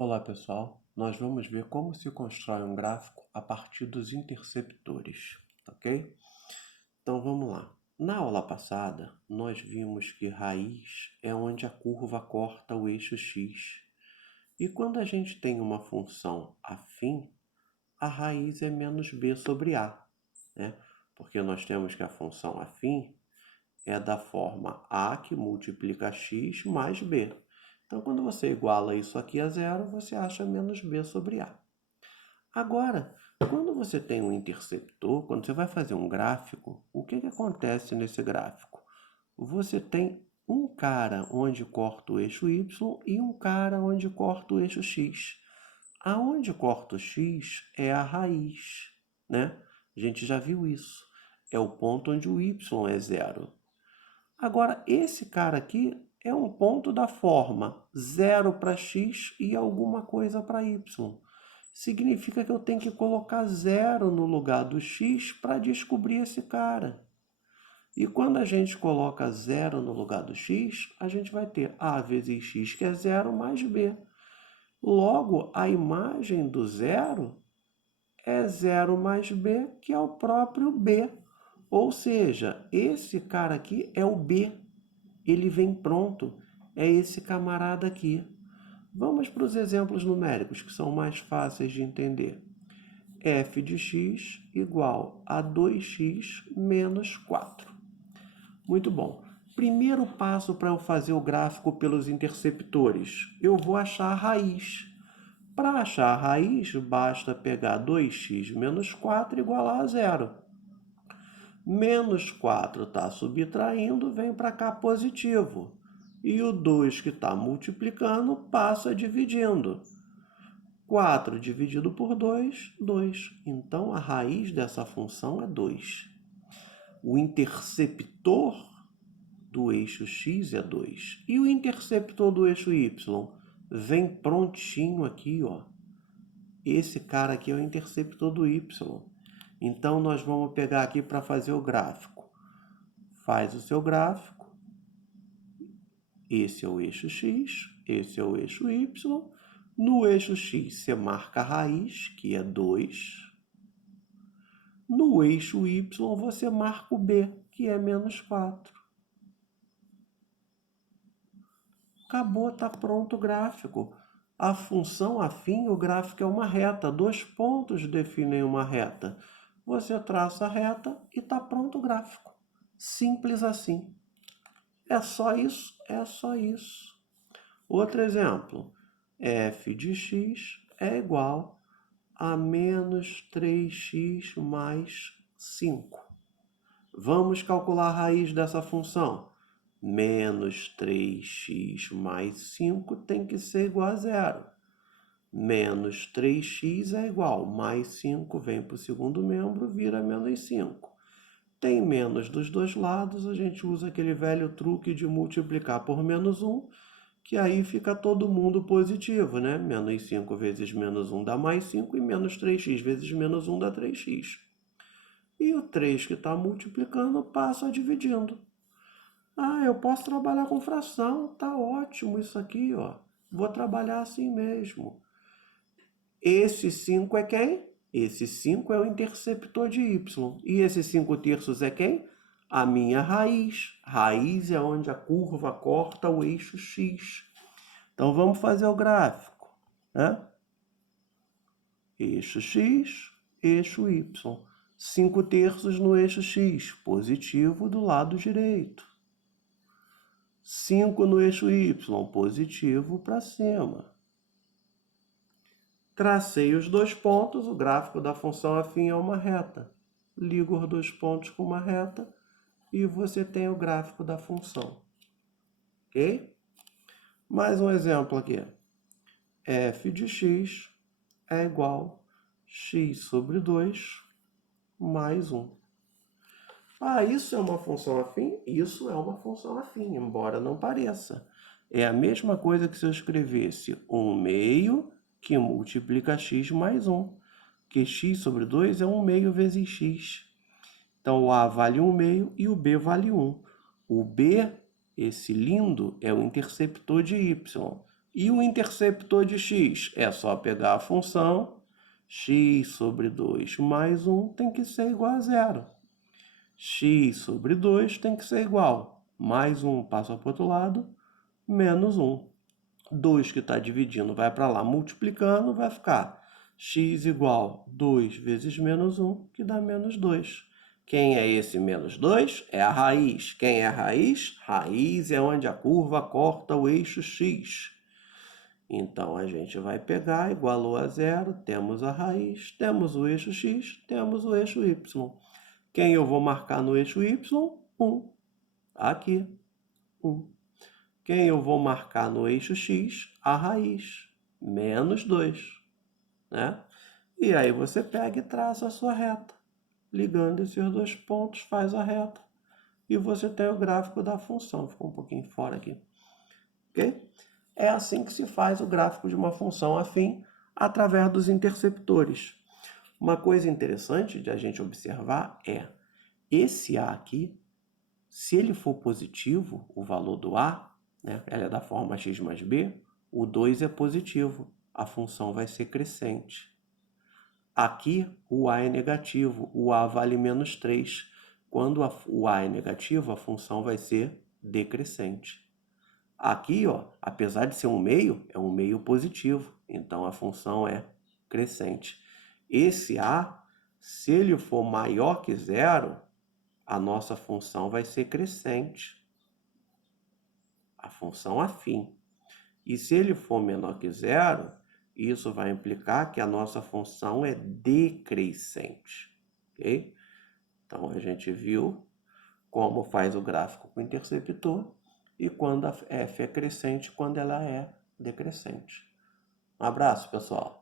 Olá pessoal, nós vamos ver como se constrói um gráfico a partir dos interceptores, ok? Então vamos lá. Na aula passada, nós vimos que raiz é onde a curva corta o eixo x. E quando a gente tem uma função afim, a raiz é menos b sobre a, né? Porque nós temos que a função afim é da forma a que multiplica x mais b. Então, quando você iguala isso aqui a zero, você acha menos b sobre a. Agora, quando você tem um interceptor, quando você vai fazer um gráfico, o que acontece nesse gráfico? Você tem um cara onde corta o eixo y e um cara onde corta o eixo x. Aonde corta o x é a raiz, né? A gente já viu isso. É o ponto onde o y é zero. Agora, esse cara aqui é um ponto da forma 0 para x e alguma coisa para y. Significa que eu tenho que colocar 0 no lugar do x para descobrir esse cara. E quando a gente coloca 0 no lugar do x, a gente vai ter a vezes x, que é 0, mais b. Logo, a imagem do zero é 0 mais b, que é o próprio b. Ou seja, esse cara aqui é o b. Ele vem pronto. É esse camarada aqui. Vamos para os exemplos numéricos, que são mais fáceis de entender. F de x igual a 2x menos 4. Muito bom. Primeiro passo para eu fazer o gráfico pelos interceptores. Eu vou achar a raiz. Para achar a raiz, basta pegar 2x menos 4 igual a zero. Menos 4 está subtraindo, vem para cá positivo. E o 2 que está multiplicando passa dividindo. 4 dividido por 2, 2. Então, a raiz dessa função é 2. O interceptor do eixo x é 2. E o interceptor do eixo y? Vem prontinho aqui, ó. Esse cara aqui é o interceptor do y. Então, nós vamos pegar aqui para fazer o gráfico. Faz o seu gráfico. Esse é o eixo x, esse é o eixo y. No eixo x, você marca a raiz, que é 2. No eixo y, você marca o b, que é menos 4. Acabou, está pronto o gráfico. A função afim, o gráfico é uma reta. 2 pontos definem uma reta. Você traça a reta e está pronto o gráfico. Simples assim. É só isso? É só isso. Outro exemplo. F de x é igual a menos 3x mais 5. Vamos calcular a raiz dessa função. Menos 3x mais 5 tem que ser igual a zero. Menos 3x é igual, mais 5 vem para o segundo membro, vira menos 5. Tem menos dos dois lados, a gente usa aquele velho truque de multiplicar por menos 1, que aí fica todo mundo positivo, né? Menos 5 vezes menos 1 dá mais 5 e menos 3x vezes menos 1 dá 3x. E o 3 que está multiplicando passa dividindo. Ah, eu posso trabalhar com fração, tá ótimo isso aqui, ó. Vou trabalhar assim mesmo. Esse 5 é quem? Esse 5 é o interceptor de y. E esse 5 terços é quem? A minha raiz. Raiz é onde a curva corta o eixo x. Então, vamos fazer o gráfico, né? Eixo x, eixo y. 5 terços no eixo x, positivo do lado direito. 5 no eixo y, positivo para cima. Tracei os dois pontos, o gráfico da função afim é uma reta. Ligo os dois pontos com uma reta e você tem o gráfico da função. Ok? Mais um exemplo aqui. F de x é igual a x sobre 2 mais 1. Ah, isso é uma função afim? Isso é uma função afim, embora não pareça. É a mesma coisa que se eu escrevesse 1 meio que multiplica x mais 1. Que x sobre 2 é 1 meio vezes x. Então, o a vale 1 meio e o b vale 1. O b, esse lindo, é o interceptor de y. E o interceptor de x? É só pegar a função x sobre 2 mais 1 tem que ser igual a zero. X sobre 2 tem que ser igual. Mais 1 passa para o outro lado, menos 1. 2 que está dividindo vai para lá, multiplicando, vai ficar x igual 2 vezes menos 1, que dá menos 2. Quem é esse menos 2? É a raiz. Quem é a raiz? Raiz é onde a curva corta o eixo x. Então, a gente vai pegar, igualou a zero, temos a raiz, temos o eixo x, temos o eixo y. Quem eu vou marcar no eixo y? 1. Aqui, 1. Quem eu vou marcar no eixo x? A raiz, menos 2. Né? E aí você pega e traça a sua reta. Ligando esses dois pontos, faz a reta. E você tem o gráfico da função. Ficou um pouquinho fora aqui. Ok? É assim que se faz o gráfico de uma função afim através dos interceptores. Uma coisa interessante de a gente observar é esse A aqui, se ele for positivo, o valor do A, né, ela é da forma x mais b, o 2 é positivo, a função vai ser crescente. Aqui o A é negativo, o A vale menos 3. Quando o A é negativo, a função vai ser decrescente. Aqui, ó, apesar de ser um meio, é um meio positivo, então a função é crescente. Esse A, se ele for maior que zero, a nossa função vai ser crescente. A função afim. E se ele for menor que zero, isso vai implicar que a nossa função é decrescente. Ok? Então, a gente viu como faz o gráfico com o interceptor e quando a f é crescente, quando ela é decrescente. Um abraço, pessoal.